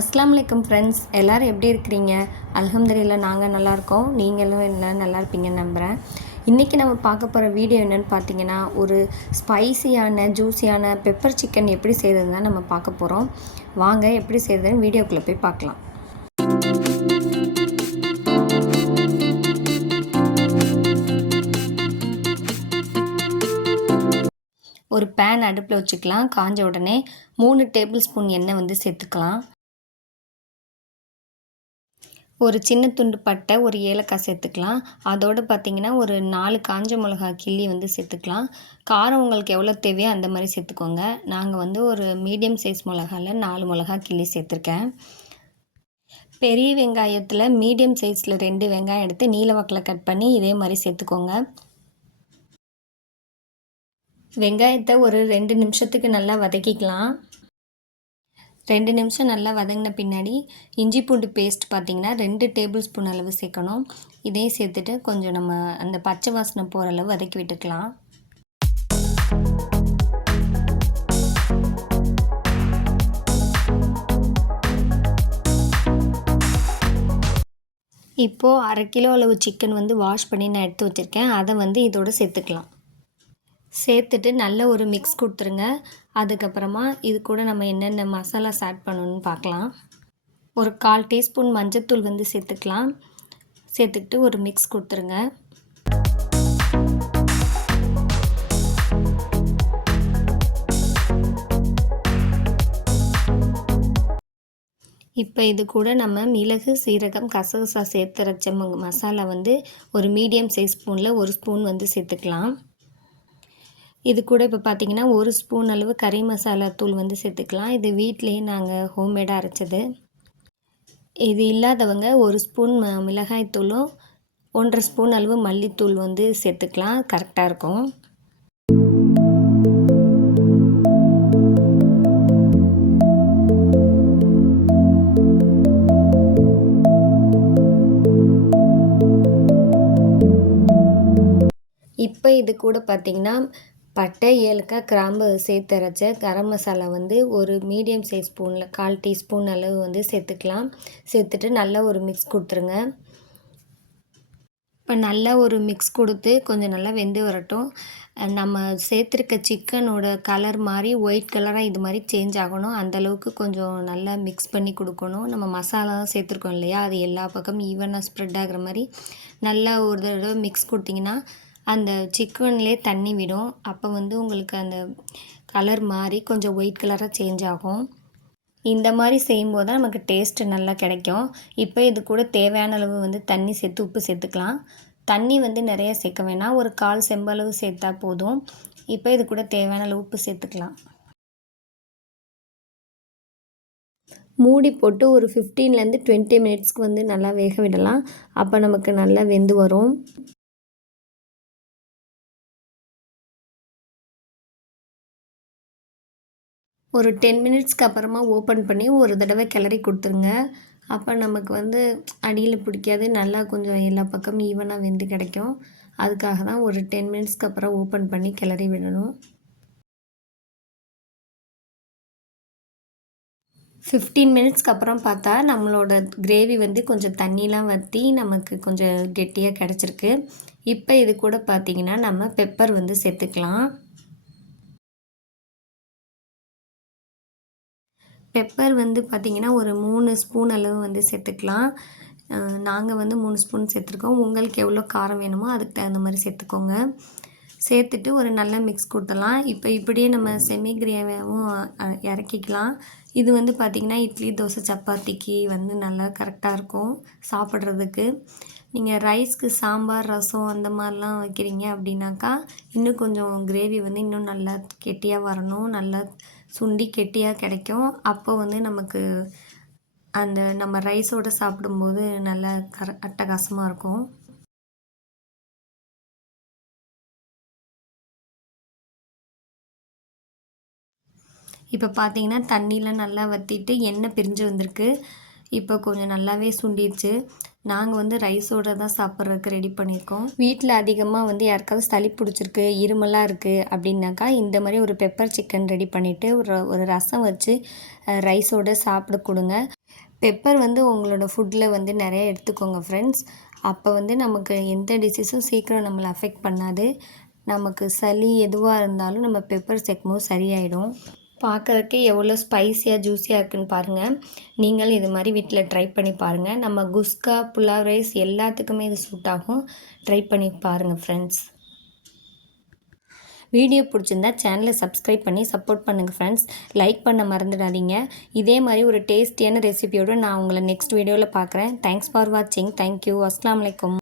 அஸ்ஸலாமு அலைக்கும் ஃப்ரெண்ட்ஸ், எல்லோரும் எப்படி இருக்கிறீங்க? அல்ஹம்துலில்லாஹ் நாங்கள் நல்லாயிருக்கோம். நீங்களும் எல்லாம் நல்லா இருப்பீங்கன்னு நம்புகிறேன். இன்றைக்கி நம்ம பார்க்க போகிற வீடியோ என்னென்னு பார்த்தீங்கன்னா, ஒரு ஸ்பைசியான ஜூஸியான பெப்பர் சிக்கன் எப்படி செய்கிறதுன்னு தான் நம்ம பார்க்க போகிறோம். வாங்க எப்படி செய்கிறதுன்னு வீடியோக்குள்ளே போய் பார்க்கலாம். ஒரு பேன் அடுப்பில் வச்சுக்கலாம். காஞ்ச உடனே 3 டேபிள் ஸ்பூன் எண்ணெய் வந்து சேர்த்துக்கலாம். ஒரு சின்ன துண்டு பட்டை, ஒரு ஏலக்காய் சேர்த்துக்கலாம். அதோடு பார்த்திங்கன்னா ஒரு 4 காஞ்ச மிளகா கிள்ளி வந்து சேர்த்துக்கலாம். காரம் உங்களுக்கு எவ்வளோ தேவையோ அந்த மாதிரி சேர்த்துக்கோங்க. நாங்கள் வந்து ஒரு மீடியம் சைஸ் மிளகாவில் 4 மிளகா கிள்ளி சேர்த்துருக்கேன். பெரிய வெங்காயத்தில் மீடியம் சைஸில் 2 வெங்காயம் எடுத்து நீல வாக்கில் கட் பண்ணி இதே மாதிரி சேர்த்துக்கோங்க. வெங்காயத்தை ஒரு 2 நிமிஷத்துக்கு நல்லா வதக்கிக்கலாம். 2 நிமிஷம் நல்லா வதங்கின பின்னாடி இஞ்சி பூண்டு பேஸ்ட் பார்த்திங்கன்னா 2 டேபிள் ஸ்பூன் அளவு சேர்க்கணும். இதையும் சேர்த்துட்டு கொஞ்சம் நம்ம அந்த பச்சை வாசனை போகிற அளவு வதக்கி விட்டுக்கலாம். இப்போது 1/2 கிலோ அளவு சிக்கன் வந்து வாஷ் பண்ணி நான் எடுத்து வச்சுருக்கேன். அதை வந்து இதோடு சேர்த்துக்கலாம். சேர்த்துட்டு நல்ல ஒரு மிக்ஸ் கொடுத்துருங்க. அதுக்கப்புறமா இது கூட நம்ம என்னென்ன மசாலாஸ் ஆட் பண்ணணும்னு பார்க்கலாம். ஒரு 1/4 டீஸ்பூன் மஞ்சள்தூள் வந்து சேர்த்துக்கலாம். சேர்த்துக்கிட்டு ஒரு மிக்ஸ் கொடுத்துருங்க. இப்போ இது கூட நம்ம மிளகு, சீரகம், கசகசா சேர்த்து அரைச்ச மசாலா வந்து ஒரு மீடியம் சைஸ் ஸ்பூனில் 1 ஸ்பூன் வந்து சேர்த்துக்கலாம். இது கூட இப்போ பார்த்திங்கன்னா 1 ஸ்பூன் அளவு கறி மசாலா தூள் வந்து சேர்த்துக்கலாம். இது வீட்டிலேயே நாங்கள் ஹோம்மேடாக அரைச்சது. இது இல்லாதவங்க 1 ஸ்பூன் மிளகாய் தூளும் 1.5 ஸ்பூன் அளவு மல்லித்தூள் வந்து சேர்த்துக்கலாம். கரெக்டாக இருக்கும். இப்போ இது கூட பார்த்திங்கன்னா பட்டை, ஏலக்காய், கிராம்பு சேர்த்து அரைச்ச கரம் மசாலா வந்து ஒரு மீடியம் சைஸ் ஸ்பூனில் 1/4 டீஸ்பூன் அளவு வந்து சேர்த்துக்கலாம். சேர்த்துட்டு நல்லா ஒரு மிக்ஸ் கொடுத்துருங்க. இப்போ நல்லா ஒரு மிக்ஸ் கொடுத்து கொஞ்சம் நல்லா வெந்து வரட்டும். நம்ம சேர்த்துருக்க சிக்கனோட கலர் மாதிரி ஒயிட் கலராக இது மாதிரி சேஞ்ச் ஆகணும். அந்தளவுக்கு கொஞ்சம் நல்லா மிக்ஸ் பண்ணி கொடுக்கணும். நம்ம மசாலாலாம் சேர்த்துருக்கோம் இல்லையா, அது எல்லா பக்கமும் ஈவனாக ஸ்ப்ரெட் ஆகிற மாதிரி நல்லா ஒரு தடவை மிக்ஸ் கொடுத்திங்கன்னா அந்த சிக்கன்லேயே தண்ணி விடும். அப்போ வந்து உங்களுக்கு அந்த கலர் மாதிரி கொஞ்சம் ஒயிட் கலராக சேஞ்ச் ஆகும். இந்த மாதிரி செய்யும்போது தான் நமக்கு டேஸ்ட்டு நல்லா கிடைக்கும். இப்போ இது கூட தேவையான அளவு வந்து தண்ணி சேர்த்து உப்பு சேர்த்துக்கலாம். தண்ணி வந்து நிறைய சேர்க்க வேணாம், ஒரு 1/4 செம்பளவு சேர்த்தா போதும். இப்போ இது கூட தேவையான அளவு உப்பு சேர்த்துக்கலாம். மூடி போட்டு ஒரு 15லேருந்து 20 மினிட்ஸ்க்கு வந்து நல்லா வேக விடலாம். அப்போ நமக்கு நல்லா வெந்து வரும். ஒரு 10 மினிட்ஸ்க்கு அப்புறமா ஓப்பன் பண்ணி ஒரு தடவை கிளறி கொடுத்துருங்க. அப்போ நமக்கு வந்து அடியில் பிடிக்காது, நல்லா கொஞ்சம் எல்லா பக்கமும் ஈவனாக வெந்து கிடைக்கும். அதுக்காக தான் ஒரு 10 மினிட்ஸ்க்கு அப்புறம் ஓப்பன் பண்ணி கிளறி விடணும். 15 மினிட்ஸ்க்கு அப்புறம் பார்த்தா நம்மளோட கிரேவி வந்து கொஞ்சம் தண்ணிலாம் வற்றி நமக்கு கொஞ்சம் கெட்டியாக கிடச்சிருக்கு. இப்போ இது கூட பார்த்திங்கன்னா நம்ம பெப்பர் வந்து சேர்த்துக்கலாம். பெப்பர் வந்து பார்த்திங்கன்னா ஒரு 3 ஸ்பூன் அளவு வந்து சேர்த்துக்கலாம். நாங்கள் வந்து 3 ஸ்பூன் சேர்த்துருக்கோம். உங்களுக்கு எவ்வளோ காரம் வேணுமோ அதுக்கு தகுந்த மாதிரி சேர்த்துக்கோங்க. சேர்த்துட்டு ஒரு நல்ல மிக்ஸ் கொடுத்துடலாம். இப்போ இப்படியே நம்ம செமி கிரேவியாகவும் இறக்கிக்கலாம். இது வந்து பார்த்திங்கன்னா இட்லி, தோசை, சப்பாத்திக்கு வந்து நல்லா கரெக்டாக இருக்கும் சாப்பிட்றதுக்கு. நீங்கள் ரைஸ்க்கு சாம்பார், ரசம் அந்த மாதிரிலாம் வைக்கிறீங்க அப்படின்னாக்கா இன்னும் கொஞ்சம் கிரேவி வந்து இன்னும் நல்லா கெட்டியாக வரணும், நல்லா சுண்டி கெட்டியாக கிடைக்கும். அப்போ வந்து நமக்கு அந்த நம்ம ரைஸோடு சாப்பிடும்போது நல்லா அட்டகாசமாக இருக்கும். இப்போ பார்த்தீங்கன்னா தண்ணிலாம் நல்லா வற்றிட்டு எண்ணெய் பிரிஞ்சு வந்திருக்கு. இப்போ கொஞ்சம் நல்லாவே சுண்டிடுச்சு. நாங்கள் வந்து ரைஸோடு தான் சாப்பிட்றதுக்கு ரெடி பண்ணியிருக்கோம். வீட்டில் அதிகமாக வந்து யாருக்காவது சளி பிடிச்சிருக்கு, இருமலாக இருக்குது அப்படின்னாக்கா இந்த மாதிரி ஒரு பெப்பர் சிக்கன் ரெடி பண்ணிவிட்டு ஒரு ரசம் வச்சு ரைஸோடு சாப்பிட கொடுங்க. பெப்பர் வந்து உங்களோட ஃபுட்டில் வந்து நிறைய எடுத்துக்கோங்க ஃப்ரெண்ட்ஸ். அப்போ வந்து நமக்கு எந்த டிசீஸும் சீக்கிரம் நம்மளை அஃபெக்ட் பண்ணாது. நமக்கு சளி எதுவாக இருந்தாலும் நம்ம பெப்பர் சேர்க்கும்போது சரியாயிடும். பார்க்குறதுக்கே எவ்வளோ ஸ்பைஸியாக ஜூஸியாக இருக்குதுன்னு பாருங்கள். நீங்களும் இது மாதிரி வீட்டில் ட்ரை பண்ணி பாருங்கள். நம்ம குஸ்கா, புலாவ் ரைஸ் எல்லாத்துக்குமே இது சூட் ஆகும். ட்ரை பண்ணி பாருங்கள் ஃப்ரெண்ட்ஸ். வீடியோ பிடிச்சிருந்தா சேனலை சப்ஸ்கிரைப் பண்ணி சப்போர்ட் பண்ணுங்கள் ஃப்ரெண்ட்ஸ். லைக் பண்ண மறந்துடாதீங்க. இதே மாதிரி ஒரு டேஸ்டியான ரெசிபியோடு நான் உங்களை நெக்ஸ்ட் வீடியோவில் பார்க்குறேன். தேங்க்ஸ் ஃபார் வாட்சிங். தேங்க்யூ. அஸ்ஸலாமு அலைக்கும்.